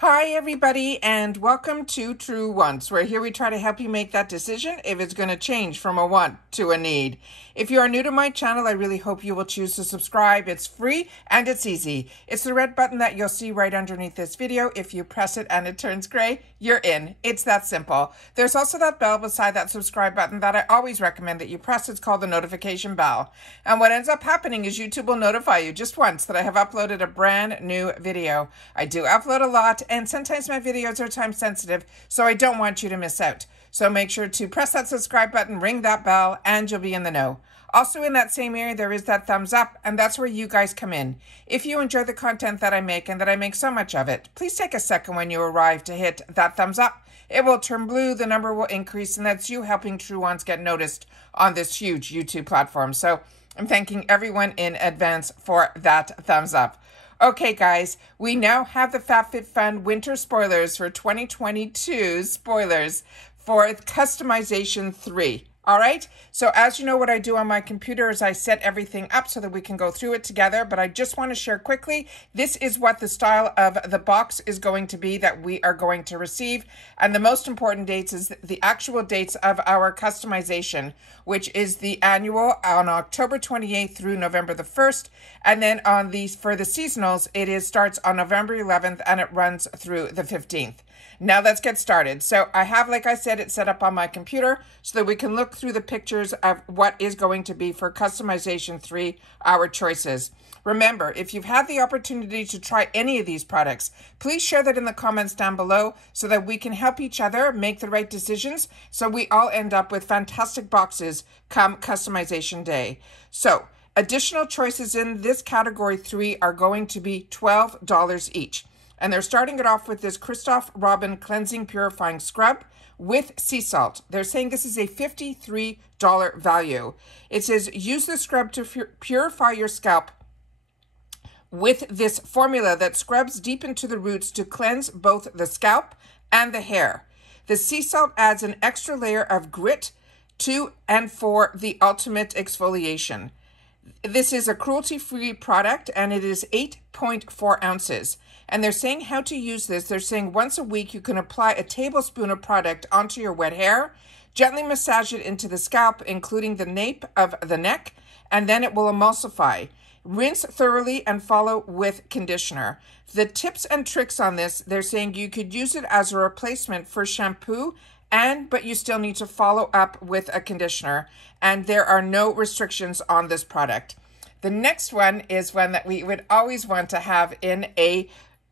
Hi everybody and welcome to True Wants, where here we try to help you make that decision if it's going to change from a want to a need. If you are new to my channel, I really hope you will choose to subscribe. It's free and it's easy. It's the red button that you'll see right underneath this video. If you press it and it turns gray, you're in. It's that simple. There's also that bell beside that subscribe button that I always recommend that you press. It's called the notification bell. And what ends up happening is YouTube will notify you just once that I have uploaded a brand new video. I do upload a lot, and sometimes my videos are time sensitive, so I don't want you to miss out. So make sure to press that subscribe button, ring that bell, and you'll be in the know. Also in that same area, there is that thumbs up, and that's where you guys come in. If you enjoy the content that I make, and that I make so much of it, please take a second when you arrive to hit that thumbs up. It will turn blue, the number will increase, and that's you helping True Ones get noticed on this huge YouTube platform. So I'm thanking everyone in advance for that thumbs up. Okay, guys, we now have the FABFITFUN winter spoilers for 2022 spoilers for customization 3. All right, so as you know, what I do on my computer is I set everything up so that we can go through it together, but I just want to share quickly, this is what the style of the box is going to be that we are going to receive. And the most important dates is the actual dates of our customization, which is the annual on October 28th through November the 1st. And then on these for the seasonals, it starts on November 11th and it runs through the 15th. Now let's get started. So I have, like I said, it set up on my computer so that we can look through the pictures of what is going to be for customization 3, our choices. Remember, if you've had the opportunity to try any of these products, please share that in the comments down below so that we can help each other make the right decisions so we all end up with fantastic boxes come customization day. So additional choices in this category 3 are going to be $12 each. And they're starting it off with this Christoph Robin Cleansing Purifying Scrub with sea salt. They're saying this is a $53 value. It says, use the scrub to purify your scalp with this formula that scrubs deep into the roots to cleanse both the scalp and the hair. The sea salt adds an extra layer of grit to and for the ultimate exfoliation. This is a cruelty-free product and it is 8.4 ounces. And they're saying how to use this. They're saying once a week you can apply a tablespoon of product onto your wet hair, gently massage it into the scalp, including the nape of the neck, and then it will emulsify. Rinse thoroughly and follow with conditioner. The tips and tricks on this, they're saying you could use it as a replacement for shampoo, but you still need to follow up with a conditioner. And there are no restrictions on this product. The next one is one that we would always want to have in a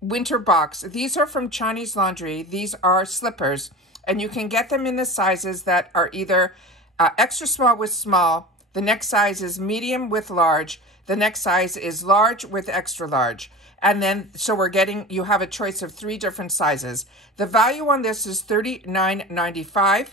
winter box. These are from Chinese Laundry. These are slippers, and you can get them in the sizes that are either extra small with small. The next size is medium with large. The next size is large with extra large. And then, so you have a choice of 3 different sizes. The value on this is $39.95.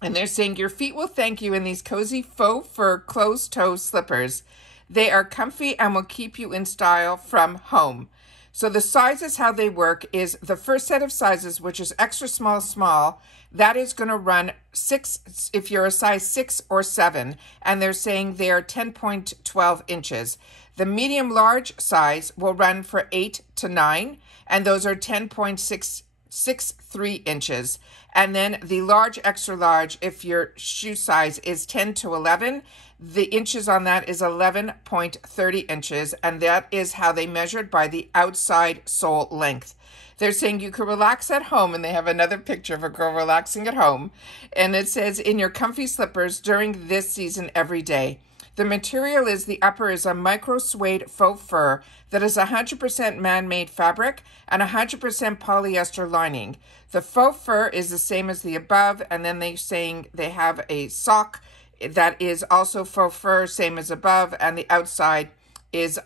And they're saying your feet will thank you in these cozy faux fur closed-toe slippers. They are comfy and will keep you in style from home. So the sizes, how they work is the first set of sizes, which is extra small, that is going to run 6 if you're a size 6 or 7. And they're saying they are 10.12 inches. The medium large size will run for 8 to 9, and those are 10.63 inches. And then the large, extra large, if your shoe size is 10 to 11, the inches on that is 11.30 inches, and that is how they measured by the outside sole length. They're saying you can relax at home, and they have another picture of a girl relaxing at home, and it says, in your comfy slippers during this season every day. The material is, the upper is a micro suede faux fur that is 100% man-made fabric and 100% polyester lining. The faux fur is the same as the above, and then they're saying they have a sock that is also faux fur, same as above, and the outside is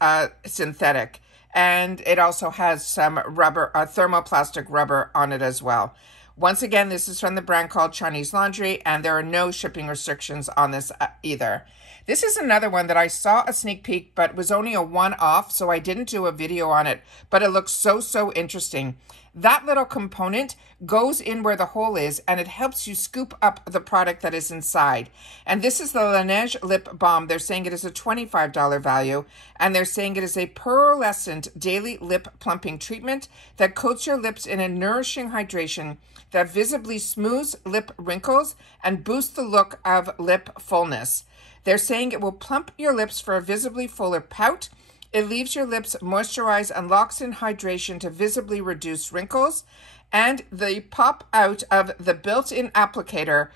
synthetic. And it also has some rubber, thermoplastic rubber on it as well. Once again, this is from the brand called Chinese Laundry, and there are no shipping restrictions on this either. This is another one that I saw a sneak peek, but was only a one-off, so I didn't do a video on it, but it looks so interesting. That little component goes in where the hole is, and it helps you scoop up the product that is inside. And this is the Laneige Lip Balm. They're saying it is a $25 value, and they're saying it is a pearlescent daily lip plumping treatment that coats your lips in a nourishing hydration that visibly smooths lip wrinkles and boosts the look of lip fullness. They're saying it will plump your lips for a visibly fuller pout. It leaves your lips moisturized and locks in hydration to visibly reduce wrinkles. And the pop out of the built-in applicator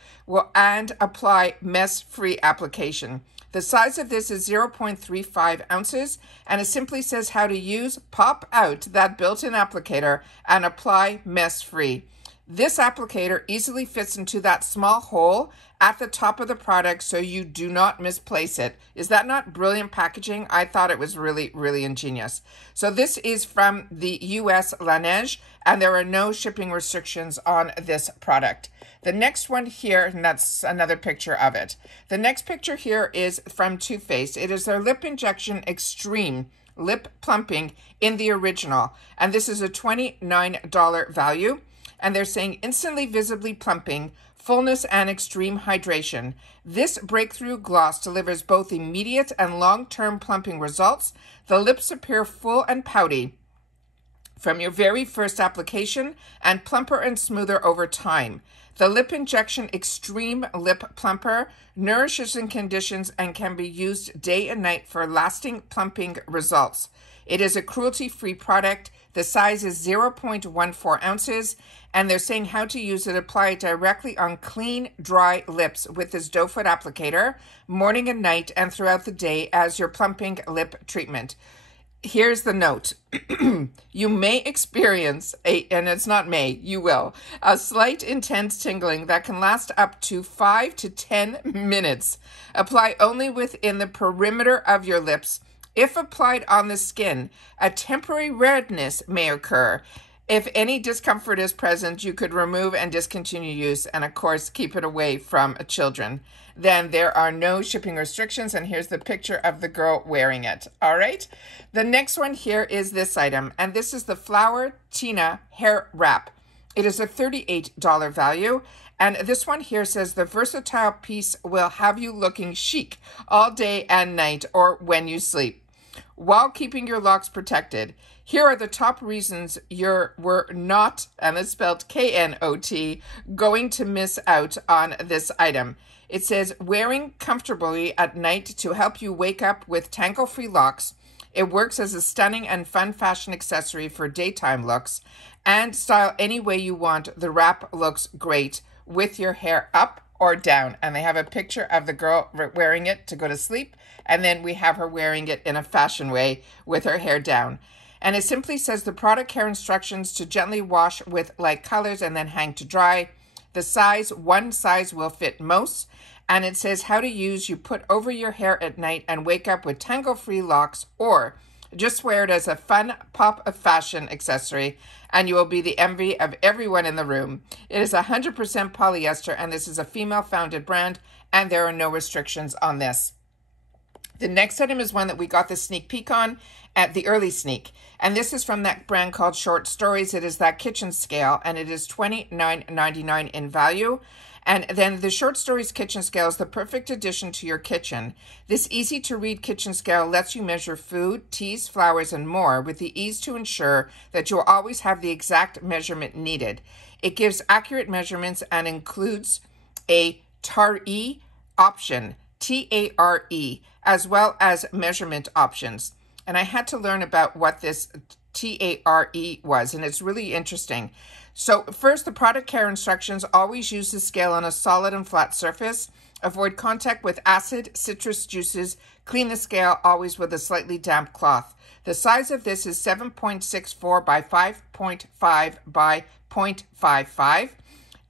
and apply mess-free application. The size of this is 0.35 ounces, and it simply says how to use, pop out that built-in applicator, and apply mess-free. This applicator easily fits into that small hole at the top of the product so you do not misplace it. Is that not brilliant packaging? I thought it was really ingenious. So this is from the US Laneige, and there are no shipping restrictions on this product. The next one here, and that's another picture of it. The next picture here is from Too Faced. It is their Lip Injection Extreme Lip Plumping in the original, and this is a $29 value. And they're saying instantly visibly plumping, fullness, and extreme hydration. This breakthrough gloss delivers both immediate and long-term plumping results. The lips appear full and pouty from your very first application and plumper and smoother over time. The Lip Injection Extreme Lip Plumper nourishes and conditions and can be used day and night for lasting plumping results. It is a cruelty-free product. The size is 0.14 ounces, and they're saying how to use it. Apply it directly on clean, dry lips with this doe foot applicator, morning and night, and throughout the day as your plumping lip treatment. Here's the note. You may experience and it's not may, you will, a slight intense tingling that can last up to 5 to 10 minutes. Apply only within the perimeter of your lips. If applied on the skin, a temporary redness may occur. If any discomfort is present, you could remove and discontinue use, and of course, keep it away from children. Then there are no shipping restrictions, and here's the picture of the girl wearing it. All right. The next one here is this item, and this is the Flower Tina Hair Wrap. It is a $38 value. And this one here says the versatile piece will have you looking chic all day and night or when you sleep, while keeping your locks protected. Here are the top reasons we're not, and it's spelled K-N-O-T, going to miss out on this item. It says wearing comfortably at night to help you wake up with tangle-free locks. It works as a stunning and fun fashion accessory for daytime looks, and style any way you want. The wrap looks great with your hair up or down. And they have a picture of the girl wearing it to go to sleep. And then we have her wearing it in a fashion way with her hair down. And it simply says the product care instructions to gently wash with light colors and then hang to dry. The size, one size will fit most. And it says how to use. You put over your hair at night and wake up with tangle-free locks, or just wear it as a fun pop of fashion accessory, and you will be the envy of everyone in the room. It is 100% polyester, and this is a female-founded brand, and there are no restrictions on this. The next item is one that we got the sneak peek on at the early sneak, and this is from that brand called Short Stories. It is that kitchen scale, and it is $29.99 in value. And then the Short Stories kitchen scale is the perfect addition to your kitchen. This easy-to-read kitchen scale lets you measure food, teas, flowers, and more with the ease to ensure that you'll always have the exact measurement needed. It gives accurate measurements and includes a TARE option, T-A-R-E, as well as measurement options. And I had to learn about what this TARE was, and it's really interesting. So first, the product care instructions: always use the scale on a solid and flat surface. Avoid contact with acid, citrus juices. Clean the scale always with a slightly damp cloth. The size of this is 7.64 by 5.5 by 0.55.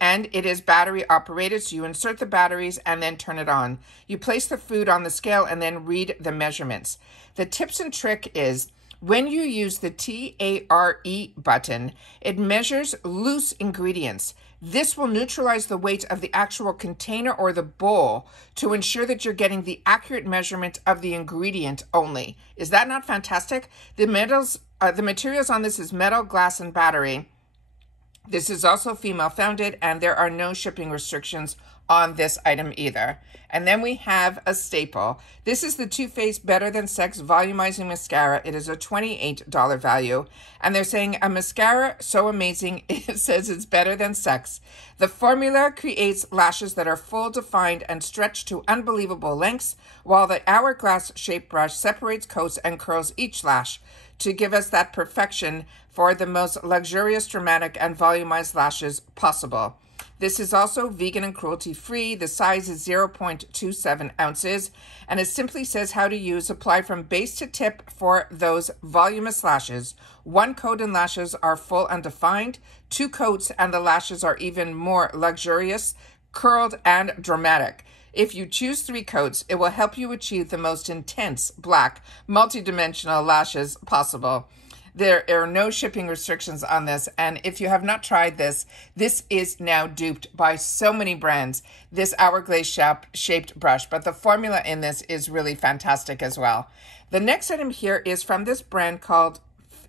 And it is battery operated, so you insert the batteries and then turn it on. You place the food on the scale and then read the measurements. The tips and trick is When you use the TARE button, it measures loose ingredients. This will neutralize the weight of the actual container or the bowl to ensure that you're getting the accurate measurement of the ingredient only. Is that not fantastic? The materials on this is metal, glass, and battery. This is also female founded, and there are no shipping restrictions on this item either. And then we have a staple. This is the Too Faced Better Than Sex Volumizing Mascara. It is a $28 value. And they're saying a mascara so amazing, it says it's better than sex. The formula creates lashes that are full, defined, and stretched to unbelievable lengths, while the hourglass-shaped brush separates, coats, and curls each lash to give us that perfection for the most luxurious, dramatic, and volumized lashes possible. This is also vegan and cruelty-free. The size is 0.27 ounces, and it simply says how to use. Apply from base to tip for those voluminous lashes. 1 coat and lashes are full and defined. 2 coats and the lashes are even more luxurious, curled, and dramatic. If you choose 3 coats, it will help you achieve the most intense, black, multidimensional lashes possible. There are no shipping restrictions on this, and if you have not tried this, this is now duped by so many brands, this hourglass-shaped brush, but the formula in this is really fantastic as well. The next item here is from this brand called,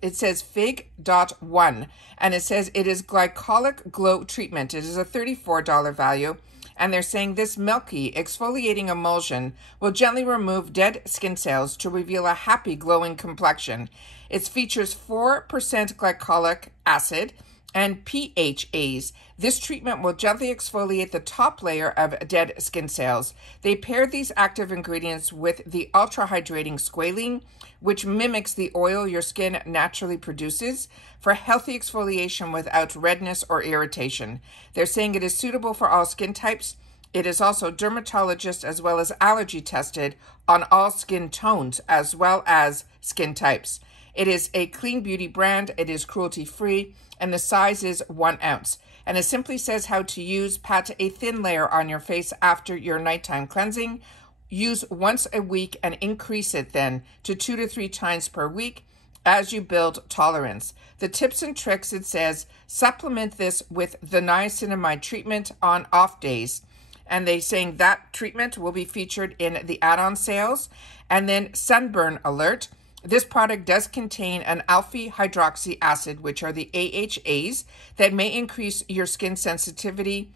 it says Fig.1, and it says it is Glycolic Glow Treatment. It is a $34 value. And they're saying this milky exfoliating emulsion will gently remove dead skin cells to reveal a happy glowing complexion. It features 4% glycolic acid and PHAs. This treatment will gently exfoliate the top layer of dead skin cells. They pair these active ingredients with the ultra-hydrating squalene, which mimics the oil your skin naturally produces, for healthy exfoliation without redness or irritation. They're saying it is suitable for all skin types. It is also dermatologist as well as allergy tested on all skin tones as well as skin types. It is a clean beauty brand. It is cruelty-free, and the size is 1 ounce. And it simply says how to use. Pat a thin layer on your face after your nighttime cleansing. Use once a week and increase it then to 2 to 3 times per week as you build tolerance. The tips and tricks, it says, supplement this with the niacinamide treatment on off days. And they're saying that treatment will be featured in the add-on sales. And then sunburn alert. This product does contain an alpha hydroxy acid, which are the AHAs, that may increase your skin sensitivity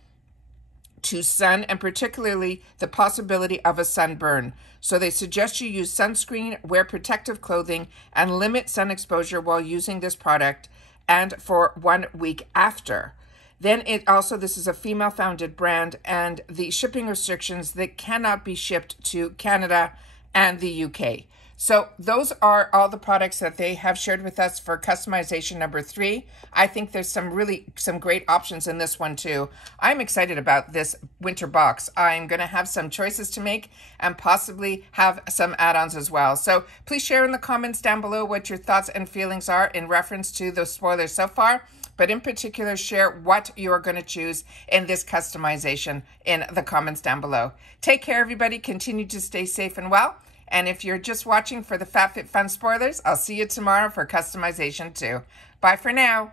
to sun and particularly the possibility of a sunburn. So they suggest you use sunscreen, wear protective clothing, and limit sun exposure while using this product and for 1 week after. Then this is a female-founded brand, and the shipping restrictions that cannot be shipped to Canada and the UK. So those are all the products that they have shared with us for customization number 3. I think there's some great options in this one too. I'm excited about this winter box. I'm going to have some choices to make and possibly have some add-ons as well. So please share in the comments down below what your thoughts and feelings are in reference to the spoilers so far. But in particular, share what you're going to choose in this customization in the comments down below. Take care, everybody. Continue to stay safe and well. And if you're just watching for the FabFitFun spoilers, I'll see you tomorrow for customization 2. Bye for now.